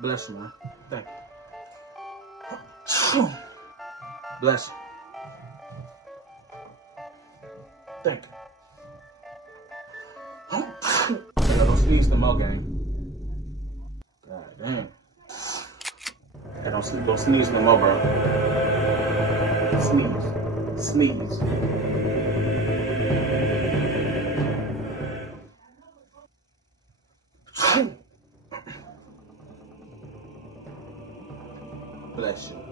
Bless you, man. Thank you. Bless you. Thank you. Yo, don't sneeze no more, gang. God damn. Hey, don't sneeze no more, bro. Sneeze. Sneeze. Bless you.